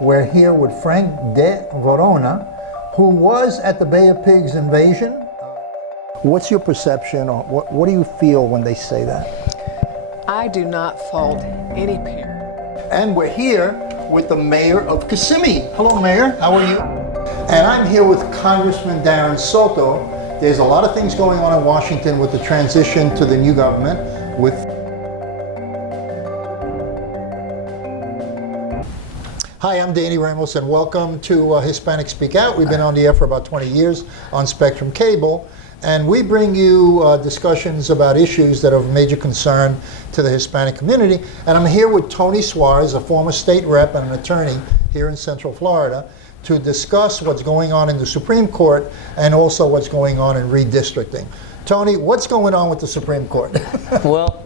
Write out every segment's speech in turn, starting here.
We're here with Frank de Verona, who was at the Bay of Pigs invasion. What's your perception, or what do you feel when they say that? I do not fault any parent. And we're here with the mayor of Kissimmee. Hello, Mayor. How are you? And I'm here with Congressman Darren Soto. There's a lot of things going on in Washington with the transition to the new government. Hi, I'm Danny Ramos, and welcome to Hispanic Speak Out. We've been on the air for about 20 years on Spectrum Cable, and we bring you discussions about issues that are of major concern to the Hispanic community. And I'm here with Tony Suarez, a former state rep and an attorney here in Central Florida, to discuss what's going on in the Supreme Court and also what's going on in redistricting. Tony, what's going on with the Supreme Court? Well,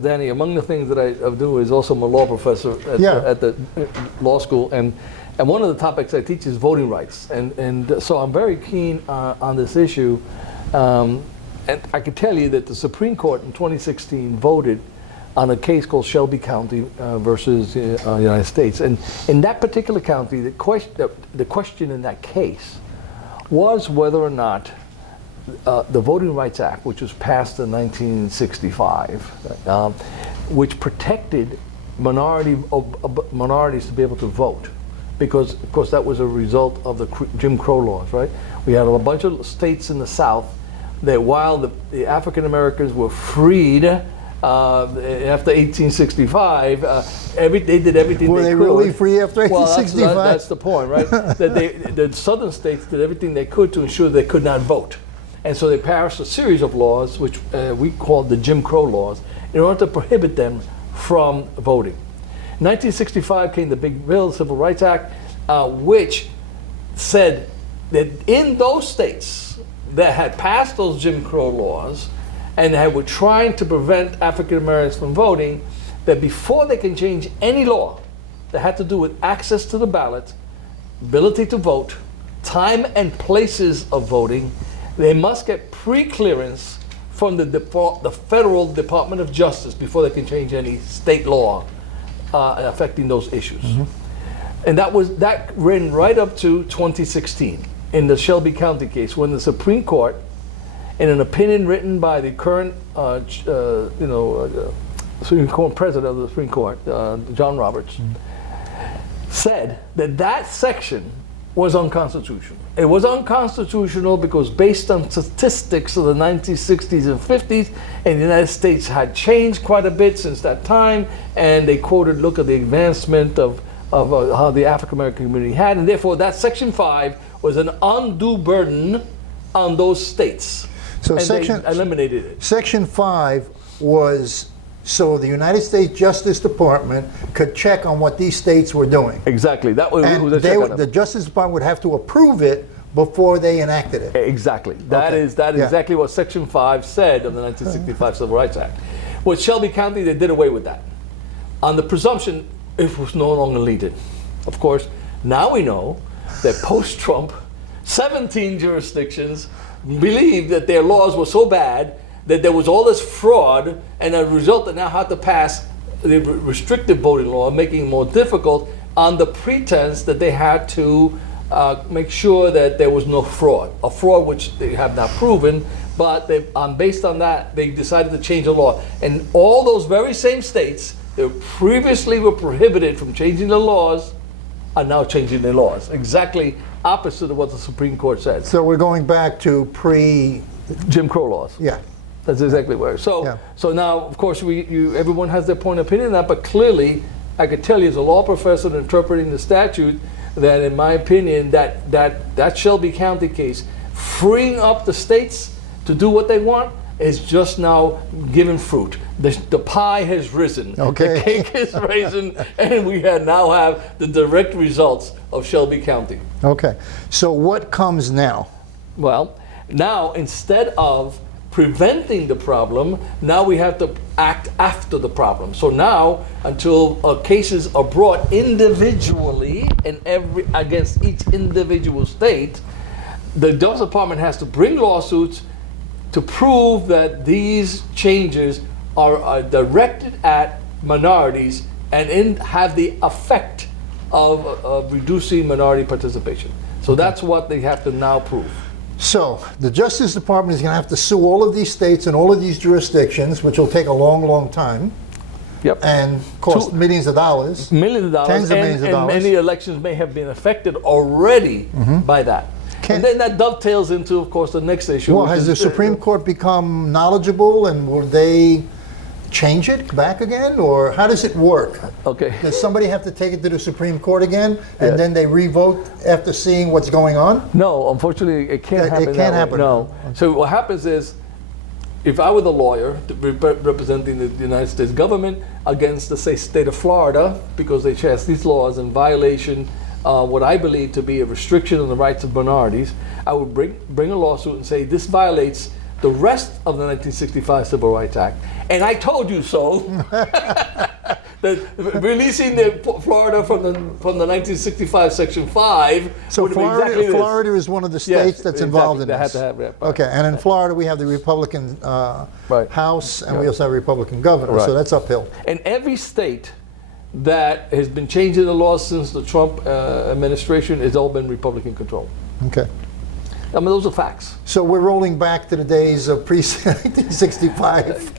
Danny, among the things that I do is also I'm a law professor at the law school, and one of the topics I teach is voting rights, and so I'm very keen on this issue, and I can tell you that the Supreme Court in 2016 voted on a case called Shelby County versus the United States, and in that particular county, the question in that case was whether or not the Voting Rights Act, which was passed in 1965, which protected minorities to be able to vote, because of course that was a result of the Jim Crow laws, right? We had a bunch of states in the South that while the African Americans were freed after 1865, they did everything were they could. Were they really free after 1865? Well, that's the point, right? That the southern states did everything they could to ensure they could not vote. And so they passed a series of laws, which we called the Jim Crow laws, in order to prohibit them from voting. In 1965 came the big bill, the Civil Rights Act, which said that in those states that had passed those Jim Crow laws and were trying to prevent African Americans from voting, that before they can change any law that had to do with access to the ballot, ability to vote, time and places of voting, they must get pre-clearance from the Federal Department of Justice before they can change any state law affecting those issues. Mm-hmm. And that ran right up to 2016 in the Shelby County case, when the Supreme Court, in an opinion written by the current Supreme Court President of the Supreme Court, John Roberts, said that section was unconstitutional. It was unconstitutional because based on statistics of the 1960s and 50s, and the United States had changed quite a bit since that time, and they quoted, look at the advancement of how the African American community had, and therefore that Section 5 was an undue burden on those states. So and they eliminated it. Section 5 was so the United States Justice Department could check on what these states were doing. Exactly. That was the Justice Department would have to approve it before they enacted it. Exactly. That is exactly what Section 5 said of the 1965 Civil Rights Act. With Shelby County, they did away with that. On the presumption, it was no longer needed. Of course, now we know that post-Trump, 17 jurisdictions believed that their laws were so bad that there was all this fraud, and a result that now had to pass the restrictive voting law, making it more difficult on the pretense that they had to make sure that there was no fraud, a fraud which they have not proven, but based on that, they decided to change the law. And all those very same states that previously were prohibited from changing the laws are now changing their laws. Exactly opposite of what the Supreme Court said. So we're going back to Jim Crow laws. Yeah. That's exactly where. So now, of course, everyone has their point of opinion on that, but clearly, I could tell you as a law professor interpreting the statute that, in my opinion, that Shelby County case, freeing up the states to do what they want, is just now giving fruit. The pie has risen. Okay. The cake is risen, and we now have the direct results of Shelby County. Okay. So what comes now? Well, now instead of preventing the problem, now we have to act after the problem. So now, until cases are brought individually against each individual state, the Justice Department has to bring lawsuits to prove that these changes are directed at minorities and have the effect of reducing minority participation. So that's what they have to now prove. So the Justice Department is going to have to sue all of these states and all of these jurisdictions, which will take a long, long time Yep. and cost millions of dollars. Millions of dollars. Tens of millions of and dollars. many elections may have been affected already by that. And then that dovetails into, of course, the next issue. Well, which has is, the Supreme Court become knowledgeable, and will they change it back again, or how does it work? Okay. Does somebody have to take it to the Supreme Court again, and Yeah. then they revote after seeing what's going on? No, unfortunately, it can't It happen. can't that way. happen. No. So what happens is, if I were the lawyer representing the United States government against the state of Florida, because they passed these laws in violation, what I believe to be a restriction on the rights of minorities, I would bring a lawsuit and say this violates the rest of the 1965 Civil Rights Act, and I told you so. That releasing Florida from the 1965 Section 5. So would be exactly this. Florida is one of the states Yes, that's exactly. involved in They this. have to have that. Okay, and in Florida we have the Republican Right. House, and we also have a Republican governor, so Right. that's uphill. And every state that has been changing the laws since the Trump administration has all been Republican controlled. Okay. I mean, those are facts. So we're rolling back to the days of pre-1965.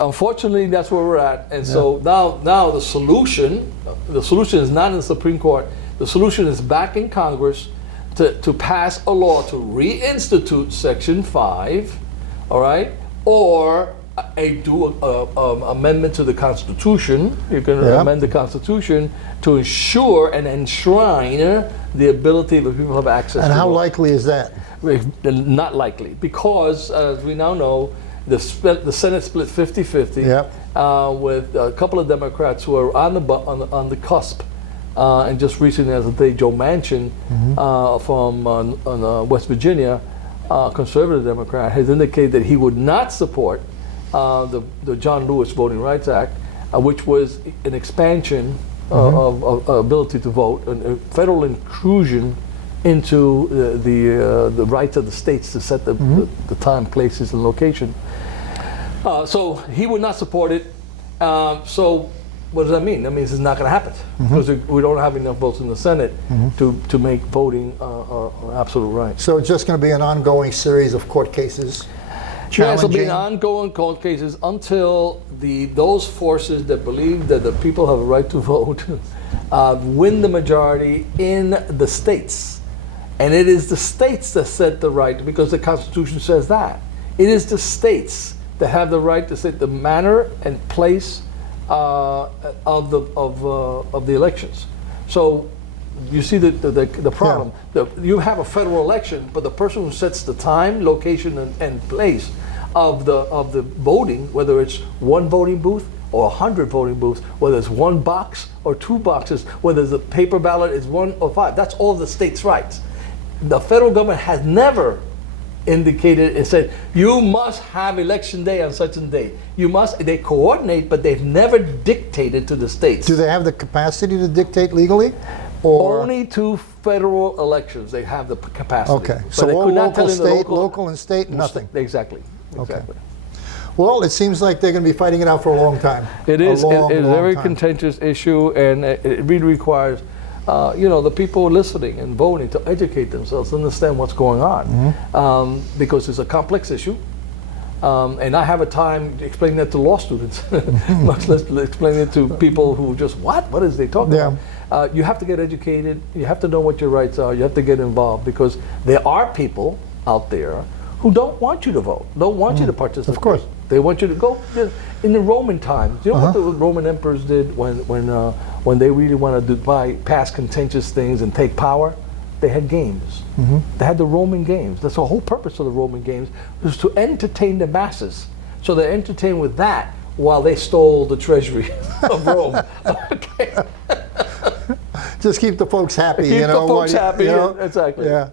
Unfortunately, that's where we're at. And so now the solution is not in the Supreme Court. The solution is back in Congress to pass a law to reinstitute Section 5, all right, or do a amendment to the Constitution. You can amend the Constitution to ensure and enshrine the ability of people to have access. And to how vote. likely is that? Not likely, because as we now know, the Senate split 50-50 with a couple of Democrats who are on the cusp. And just recently, as of today, Joe Manchin from West Virginia, conservative Democrat, has indicated that he would not support the John Lewis Voting Rights Act, which was an expansion of ability to vote, a federal intrusion into the rights of the states to set the time, places, and location. So he would not support it. So what does that mean? That means it's not going to happen because we don't have enough votes in the Senate to make voting an absolute right. So it's just going to be an ongoing series of court cases. Yeah, it'll be challenging- an ongoing court cases until those forces that believe that the people have a right to vote win the majority in the states. And it is the states that set the right, because the Constitution says that. It is the states that have the right to set the manner and place of the elections. So you see the problem. You have a federal election, but the person who sets the time, location, and place of the voting, whether it's one voting booth or 100 voting booths, whether it's one box or two boxes, whether the paper ballot is 1 or 5, that's all the states' rights. The federal government has never indicated and said, you must have election day on such a day. You must, they coordinate, but they've never dictated to the states. Do they have the capacity to dictate legally? Or Only to federal elections they have the capacity. Okay, But so they all could not tell local, in the state, local and state, nothing. Exactly. Okay. Exactly. Well, it seems like they're going to be fighting it out for a long time. It is. A long, It is a long very time. contentious issue, and it really requires, the people listening and voting to educate themselves, understand what's going on, because it's a complex issue. And I have a time explaining that to law students, much less explaining it to people who just, what is they talking about? You have to get educated, you have to know what your rights are, you have to get involved, because there are people out there who don't want you to vote, don't want you to participate. Of course. They want you to go. In the Roman times, you know what the Roman emperors did when they really wanted to pass contentious things and take power? They had games. They had the Roman games. That's the whole purpose of the Roman games, was to entertain the masses. So they entertained with that while they stole the treasury of Rome. Okay. Just keep the folks happy. Keep you know, the folks while happy. you know. Exactly. Yeah.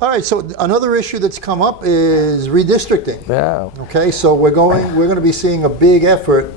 All right. So another issue that's come up is redistricting. Yeah. Okay. So we're going to be seeing a big effort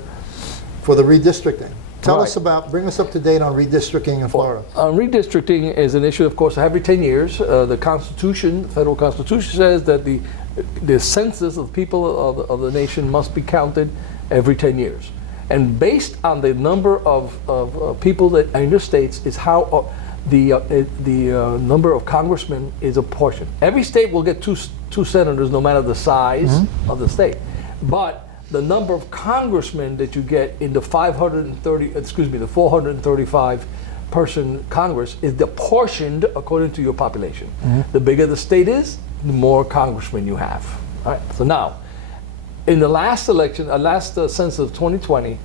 for the redistricting. Tell us bring us up to date on redistricting in Florida. Redistricting is an issue, of course, every 10 years. The Constitution, the federal Constitution says that the census of people of the nation must be counted every 10 years. And based on the number of people that are in the states is how the number of congressmen is apportioned. Every state will get two senators no matter the size of the state. But the number of congressmen that you get in the 435 person Congress is apportioned according to your population. The bigger the state is, the more congressmen you have. All right. So now, in the last election, last census of 2020,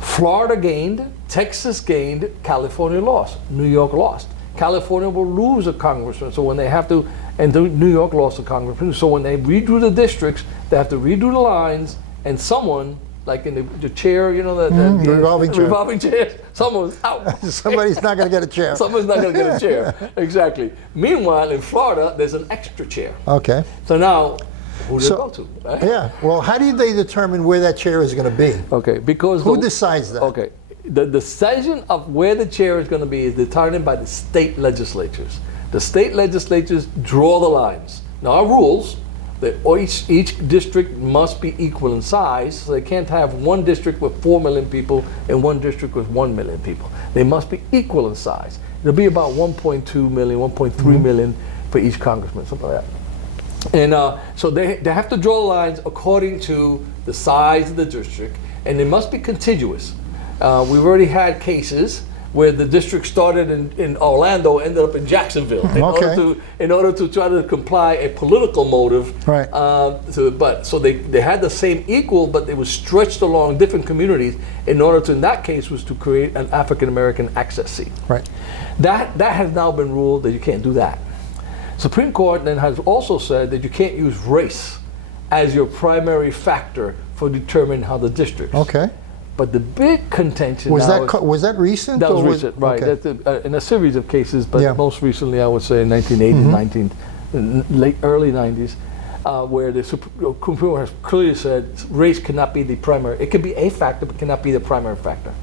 Florida gained, Texas gained, California lost, New York lost. California will lose a congressman, so when they have to, and New York lost a congressman, so when they redo the districts, they have to redo the lines, and someone, like in the chair, you know, the revolving chair, someone's out. Somebody's not going to get a chair. Someone's not going to get a chair. Exactly. Meanwhile, in Florida, there's an extra chair. Okay. So now, who do they go to? Right? Yeah. Well, how do they determine where that chair is going to be? Okay, because who decides that? Okay, the decision of where the chair is going to be is determined by the state legislatures. The state legislatures draw the lines. Now, our rules that each district must be equal in size, so they can't have one district with 4 million people and one district with 1 million people. They must be equal in size. It'll be about 1.2 million, 1.3 million for each congressman, something like that. And so they have to draw lines according to the size of the district, and they must be contiguous. We've already had cases where the district started in Orlando, ended up in Jacksonville, in order to try to comply a political motive. Right. So they had the same equal, but they were stretched along different communities in order to, in that case, was to create an African American access seat. Right. That has now been ruled that you can't do that. Supreme Court then has also said that you can't use race as your primary factor for determining how the districts. Okay. But the big contention was that recent? That was recent, right? Okay. That's in a series of cases, but yeah. most recently, I would say, in 1980, early 90s, where the Supreme Court has clearly said race cannot be the primary. It can be a factor, but cannot be the primary factor.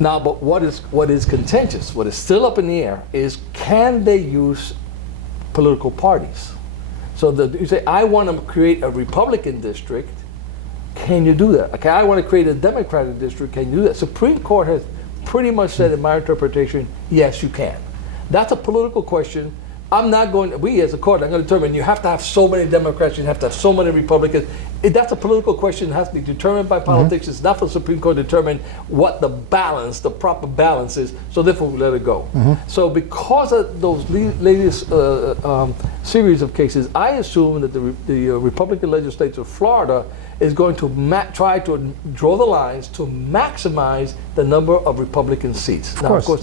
Now, but what is contentious, what is still up in the air, is can they use political parties? So you say, I want to create a Republican district. Can you do that? Okay, I want to create a Democratic district. Can you do that? Supreme Court has pretty much said, in my interpretation, yes, you can. That's a political question. I'm not going, we as a court, I'm going to determine you have to have so many Democrats, you have to have so many Republicans. That's a political question that has to be determined by politics. It's not for the Supreme Court to determine what the proper balance is, so therefore we let it go. So because of those latest series of cases, I assume that the Republican legislature of Florida is going to try to draw the lines to maximize the number of Republican seats. Now, of course,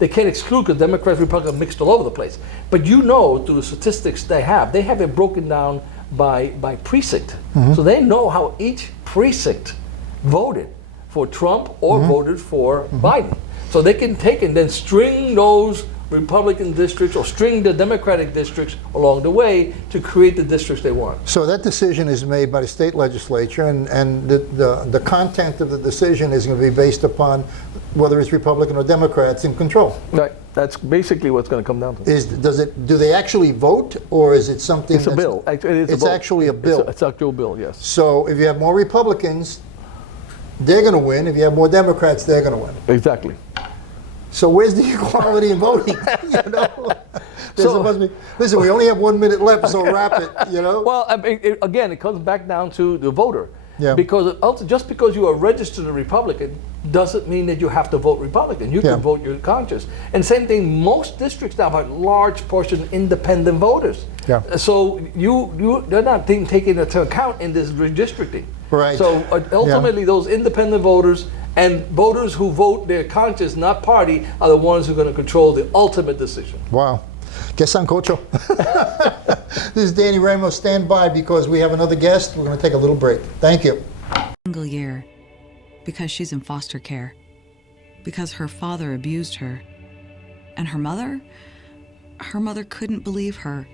they can't exclude, because Democrats and Republicans are mixed all over the place. But you know, through the statistics they have it broken down by precinct. So they know how each precinct voted for Trump or voted for Biden. So they can take and then string those Republican districts or string the Democratic districts along the way to create the districts they want. So that decision is made by the state legislature, and the content of the decision is going to be based upon whether it's Republican or Democrats in control. Right. That's basically what's going to come down to. Do they actually vote, or is it something? It's a bill. It's actually a bill. It's an actual bill, yes. So if you have more Republicans, they're going to win. If you have more Democrats, they're going to win. Exactly. So where's the equality in voting? You know, listen, we only have 1 minute left, so wrap it. You know. Well, I mean, again, it comes back down to the voter. Yeah. Because just because you are registered a Republican doesn't mean that you have to vote Republican. You can vote your conscience. And same thing, most districts now have a large portion independent voters. Yeah. So they're not taking into account in this redistricting. Right. So ultimately, those independent voters and voters who vote their conscience, not party, are the ones who are going to control the ultimate decision. Wow. Que sancocho. This is Danny Ramos. Stand by, because we have another guest. We're going to take a little break. Thank you. Single year, because she's in foster care, because her father abused her, and her mother couldn't believe her.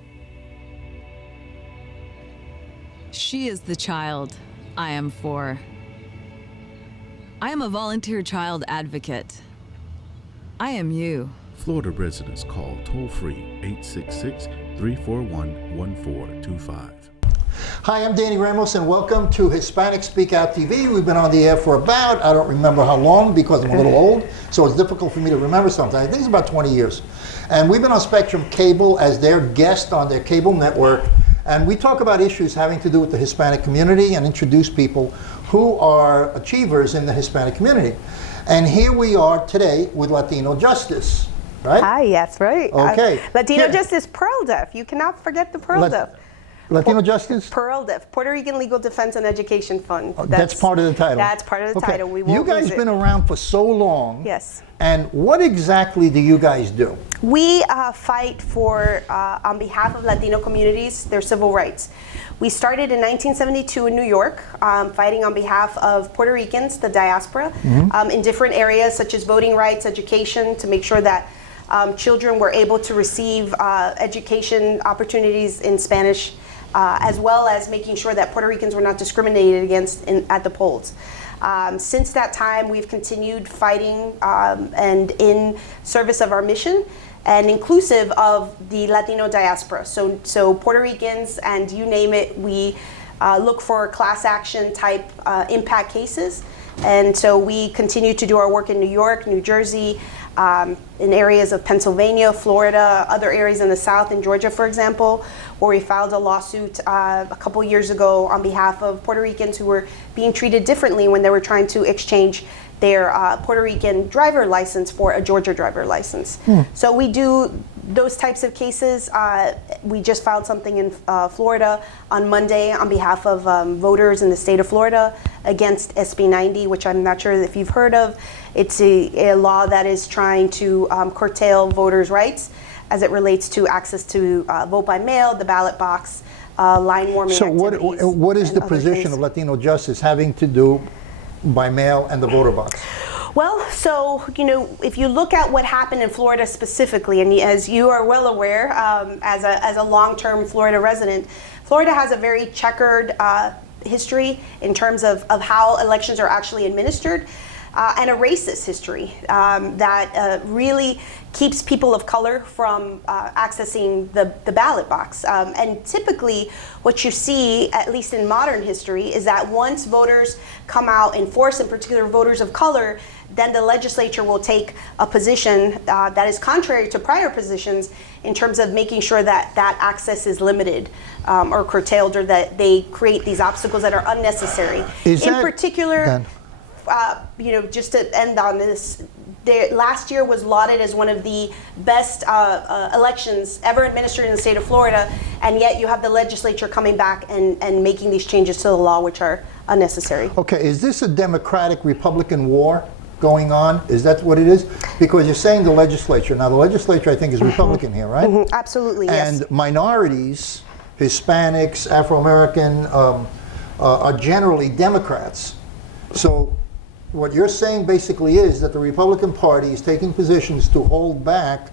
She is the child I am for. I am a volunteer child advocate. I am you. Florida residents call toll-free 866-341-1425. Hi, I'm Danny Ramos, and welcome to Hispanic Speak Out TV. We've been on the air for about, I don't remember how long because I'm a little old, so it's difficult for me to remember something. I think it's about 20 years. And we've been on Spectrum Cable as their guest on their cable network, and we talk about issues having to do with the Hispanic community and introduce people who are achievers in the Hispanic community. And here we are today with Latino Justice, right? Hi, that's right. Okay. Latino Yeah. Justice PERLDEF. You cannot forget the PERLDEF. Latino Justice? PERLDEF, Puerto Rican Legal Defense and Education Fund. That's part of the title. That's part of the Okay. title. We You won't guys lose it. been around for so long. Yes. And what exactly do you guys do? We fight for, on behalf of Latino communities, their civil rights. We started in 1972 in New York, fighting on behalf of Puerto Ricans, the diaspora, in different areas such as voting rights, education, to make sure that children were able to receive education opportunities in Spanish, as well as making sure that Puerto Ricans were not discriminated against at the polls. Since that time, we've continued fighting and in service of our mission and inclusive of the Latino diaspora. So Puerto Ricans and you name it, we look for class action type impact cases. And so we continue to do our work in New York, New Jersey, in areas of Pennsylvania, Florida, other areas in the South, in Georgia, for example, where we filed a lawsuit a couple years ago on behalf of Puerto Ricans who were being treated differently when they were trying to exchange their Puerto Rican driver license for a Georgia driver license. So we do those types of cases. We just filed something in Florida on Monday on behalf of voters in the state of Florida against SB 90, which I'm not sure if you've heard of. It's a law that is trying to curtail voters' rights as it relates to access to vote by mail, the ballot box, line warming So activities. what is and the other position things. of Latino Justice having to do by mail and the voter box? Well, so, if you look at what happened in Florida specifically, and as you are well aware, as a long-term Florida resident, Florida has a very checkered history in terms of how elections are actually administered, and a racist history that really keeps people of color from accessing the ballot box. And typically what you see, at least in modern history, is that once voters come out in force, in particular voters of color, then the legislature will take a position that is contrary to prior positions in terms of making sure that that access is limited or curtailed, or that they create these obstacles that are unnecessary. In particular, just to end on this, last year was lauded as one of the best elections ever administered in the state of Florida, and yet you have the legislature coming back and making these changes to the law, which are unnecessary. Okay, is this a Democratic-Republican war going on? Is that what it is? Because you're saying the legislature. Now, the legislature, I think, is Republican here, right? Absolutely, yes. And minorities, Hispanics, Afro-American, are generally Democrats. So what you're saying basically is that the Republican Party is taking positions to hold back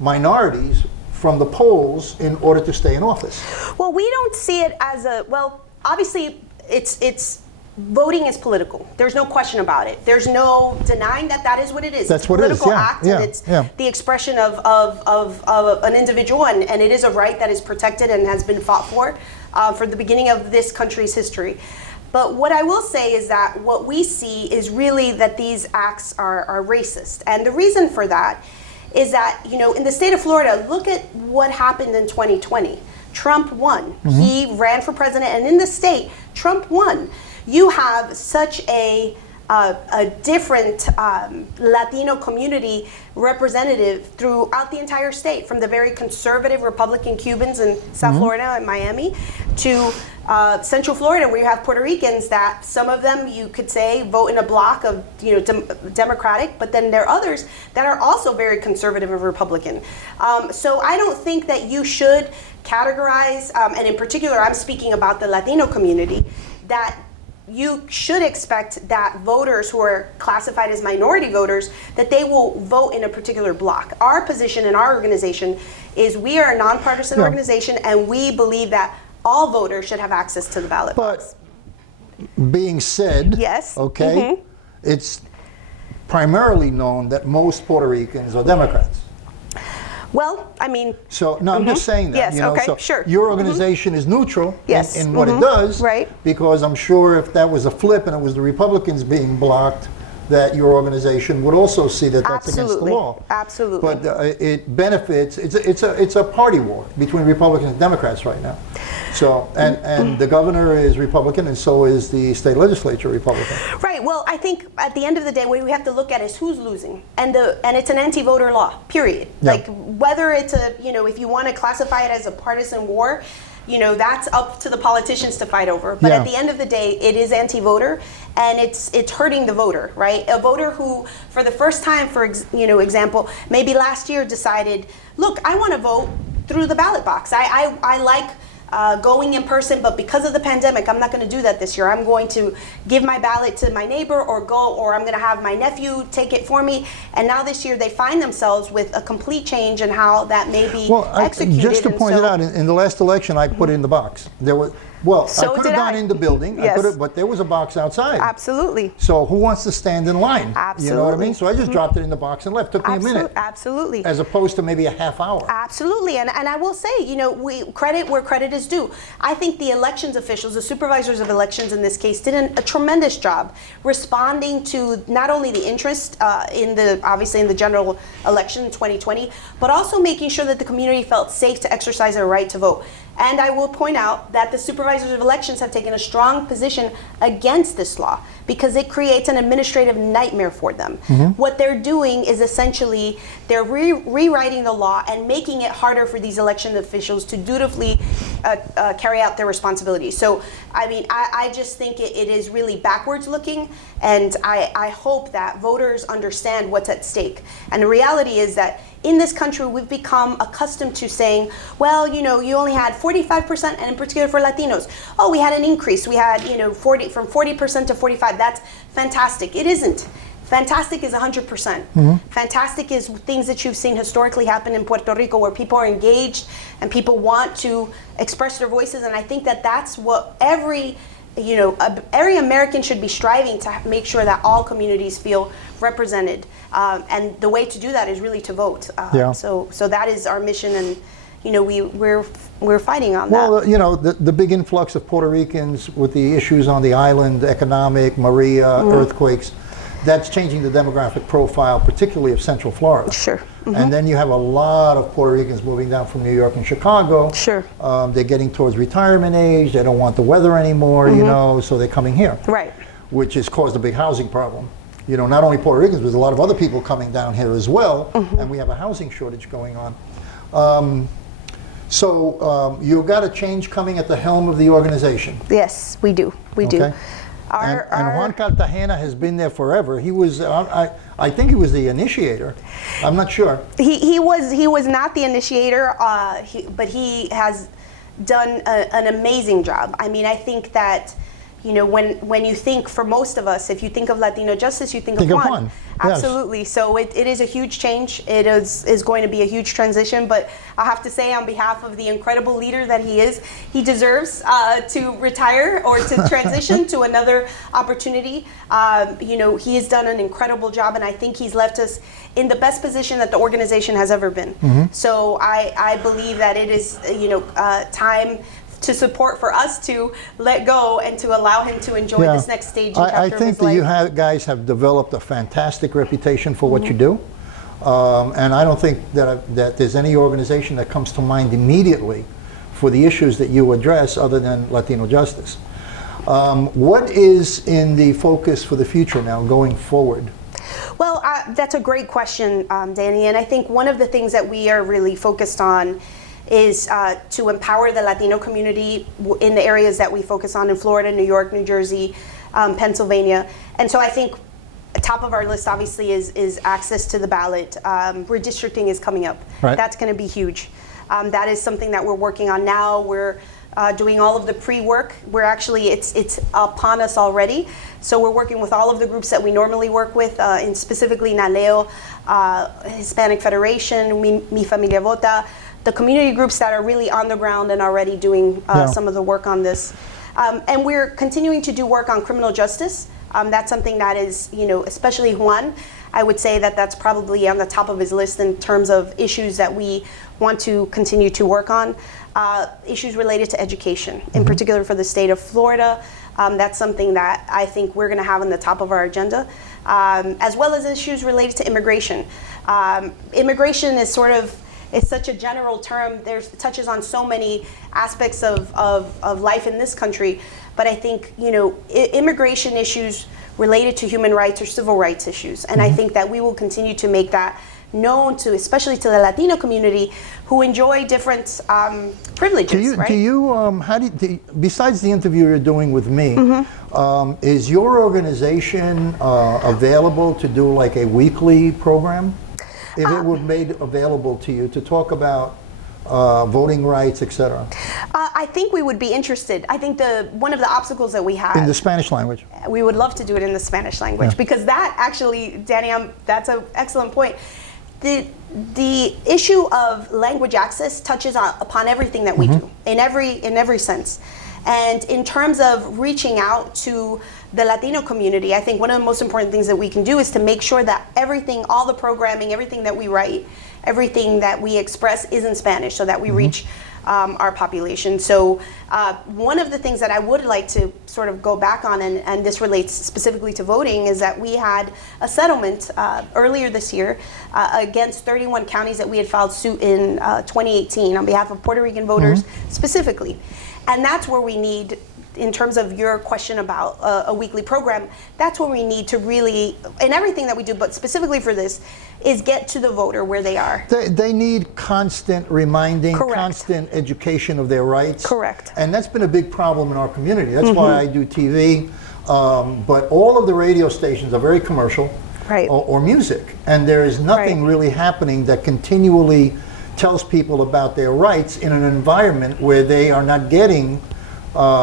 minorities from the polls in order to stay in office. Well, we don't see it as obviously it's voting is political. There's no question about it. There's no denying that is what it is. That's it's what it is, political yeah, act, yeah, and it's yeah. the expression of an individual, and it is a right that is protected and has been fought for the beginning of this country's history. But what I will say is that what we see is really that these acts are racist. And the reason for that is that, in the state of Florida, look at what happened in 2020. Trump won. He ran for president, and in the state, Trump won. You have such a different Latino community representative throughout the entire state, from the very conservative Republican Cubans in South Florida and Miami to Central Florida, where you have Puerto Ricans that some of them, you could say, vote in a block of Democratic, but then there are others that are also very conservative and Republican. So I don't think that you should categorize, and in particular I'm speaking about the Latino community, that you should expect that voters who are classified as minority voters, that they will vote in a particular block. Our position in our organization is we are a nonpartisan organization, and we believe that all voters should have access to the ballot box. But being said, Yes. okay, it's primarily known that most Puerto Ricans are Democrats. Well, I mean, So, no, I'm just saying that. Yes, you know, okay, so sure. Your organization is neutral Yes, in what it does. right. Because I'm sure if that was a flip and it was the Republicans being blocked, that your organization would also see that that's against the Absolutely. law. Absolutely. But it benefits, it's a party war between Republicans and Democrats right now. So, and the governor is Republican and so is the state legislature Republican. Right. Well, I think at the end of the day, what we have to look at is who's losing, and it's an anti-voter law. Period. Yeah. Like whether it's if you want to classify it as a partisan war, that's up to the politicians to fight over. But Yeah. at the end of the day, it is anti-voter, and it's hurting the voter, right? A voter who, for the first time, for example, maybe last year decided, look, I want to vote through the ballot box. I like going in person, but because of the pandemic, I'm not going to do that this year. I'm going to give my ballot to my neighbor or I'm going to have my nephew take it for me. And now this year they find themselves with a complete change in how that may be executed. Just to And point it so- out, in the last election, I put it in the box. There was, So I could did have gone I. in the building, Yes. but there was a box outside. Absolutely. So who wants to stand in line? You know what I Absolutely. mean? So I just dropped it in the box and left. Took me a minute. Absolutely. As opposed to maybe a half hour. Absolutely, and I will say, we credit where credit is due. I think the elections officials, the supervisors of elections in this case, did a tremendous job responding to not only the interest obviously in the general election in 2020, but also making sure that the community felt safe to exercise their right to vote. And I will point out that the supervisors of elections have taken a strong position against this law because it creates an administrative nightmare for them. What they're doing is essentially they're rewriting the law and making it harder for these election officials to dutifully carry out their responsibilities. So, I mean, I just think it is really backwards looking, and I hope that voters understand what's at stake. And the reality is that in this country, we've become accustomed to saying, well, you only had 45%, and in particular for Latinos, oh, we had an increase. We had, from 40% to 45. That's fantastic. It isn't. Fantastic is 100%. Fantastic is things that you've seen historically happen in Puerto Rico where people are engaged and people want to express their voices. And I think that that's what every American should be striving to make sure that all communities feel represented. And the way to do that is really to vote. So that is our mission, and we're fighting on that. Well, the big influx of Puerto Ricans with the issues on the island, economic, Maria, earthquakes, that's changing the demographic profile, particularly of Central Florida. Sure. And then you have a lot of Puerto Ricans moving down from New York and Chicago. Sure. They're getting towards retirement age. They don't want the weather anymore, so they're coming here. Right. Which has caused a big housing problem. Not only Puerto Ricans, but there's a lot of other people coming down here as well, and we have a housing shortage going on. So you've got a change coming at the helm of the organization. Yes, we do. We do. Okay. And Juan Cartagena has been there forever. He was, I think he was the initiator. I'm not sure. He was not the initiator, but he has done an amazing job. I mean, I think that, when you think, for most of us, if you think of Latino justice, you think of Juan. Yes. Absolutely. So it is a huge change. It is going to be a huge transition, but I have to say, on behalf of the incredible leader that he is, he deserves to retire or to transition to another opportunity. He has done an incredible job, and I think he's left us in the best position that the organization has ever been. So I believe that it is, time to support for us to let go and to allow him to enjoy this next stage and chapter I of his think that life. you guys have developed a fantastic reputation for what you do. And I don't think that there's any organization that comes to mind immediately for the issues that you address other than Latino justice. What is in the focus for the future now going forward? Well, that's a great question, Danny. And I think one of the things that we are really focused on is to empower the Latino community in the areas that we focus on in Florida, New York, New Jersey, Pennsylvania. And so I think top of our list obviously is access to the ballot. Redistricting is coming up. Right. That's going to be huge. That is something that we're working on now. We're doing all of the pre-work. We're actually, it's upon us already. So we're working with all of the groups that we normally work with, in specifically NALEO, Hispanic Federation, Mi Familia Vota, the community groups that are really on the ground and already doing some of the work on this. And we're continuing to do work on criminal justice. That's something that is, especially Juan, I would say that that's probably on the top of his list in terms of issues that we want to continue to work on. Issues related to education, in particular for the state of Florida. That's something that I think we're going to have on the top of our agenda, as well as issues related to immigration. Immigration is it's such a general term. It touches on so many aspects of life in this country. But I think, immigration issues related to human rights or civil rights issues. And I think that we will continue to make that known to, especially to the Latino community who enjoy different privileges, right? Besides the interview you're doing with me, is your organization available to do like a weekly program? If it were made available to you to talk about voting rights, etc. I think we would be interested. I think one of the obstacles that we have in the Spanish language. We would love to do it in the Spanish language because that actually, Danny, that's an excellent point. The issue of language access touches upon everything that we do in every sense. And in terms of reaching out to the Latino community, I think one of the most important things that we can do is to make sure that everything, all the programming, everything that we write, everything that we express is in Spanish so that we reach our population. So one of the things that I would like to sort of go back on, and this relates specifically to voting, is that we had a settlement earlier this year against 31 counties that we had filed suit in 2018 on behalf of Puerto Rican voters specifically. And that's where we need, in terms of your question about a weekly program, that's where we need to really, in everything that we do, but specifically for this, is get to the voter where they are. They need constant reminding, Correct. constant education of their rights. Correct. And that's been a big problem in our community. That's why I do TV. But all of the radio stations are very commercial, Right. or music. And there is nothing Right. really happening that continually tells people about their rights in an environment where they are not getting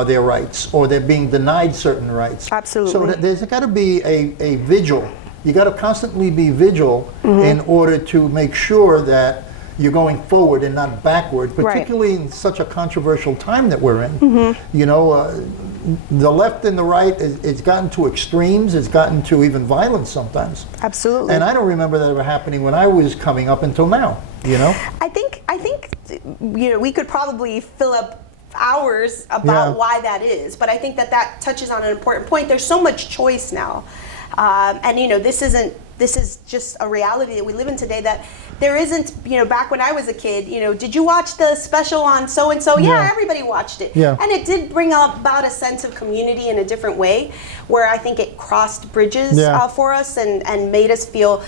their rights, or they're being denied certain rights. Absolutely. So there's got to be a vigil. You got to constantly be vigil in order to make sure that you're going forward and not backward, particularly in such a controversial time that we're in. The left and the right, it's gotten to extremes. It's gotten to even violence sometimes. Absolutely. And I don't remember that ever happening when I was coming up until now. I think we could probably fill up hours about why that is, but I think that touches on an important point. There's so much choice now, and this is just a reality that we live in today, that there isn't, back when I was a kid, did you watch the special on so and so? Yeah, everybody watched it. Yeah. And it did bring about a sense of community in a different way, where I think it crossed bridges for us and made us feel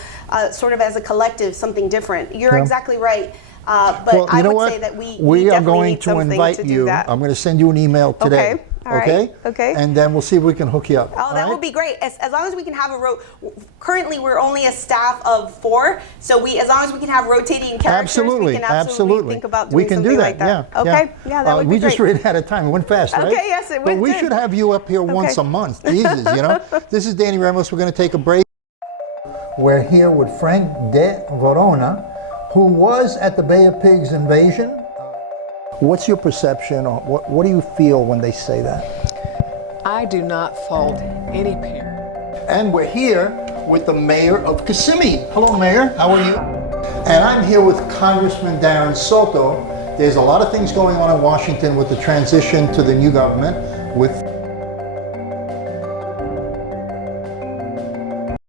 sort of as a collective something different. You're exactly right. But I would say that we are definitely going need to something invite to you. do that. I'm going to send you an email today. Okay. All right. Okay. And then we'll see if we can hook you up. Oh, that would be great. As long as we can have currently we're only a staff of 4, so as long as we can have rotating characters, we can absolutely think about doing something like that. Yeah. Okay. Yeah, that would be we just great. ran out of time. It went fast, right? Okay, yes, it went But we good. should have you up here once a month. Jesus, This is Danny Ramos. We're going to take a break. We're here with Frank de Verona, who was at the Bay of Pigs invasion. What's your perception, or what do you feel when they say that? I do not fault any parent. And we're here with the mayor of Kissimmee. Hello, Mayor. How are you? And I'm here with Congressman Darren Soto. There's a lot of things going on in Washington with the transition to the new government, with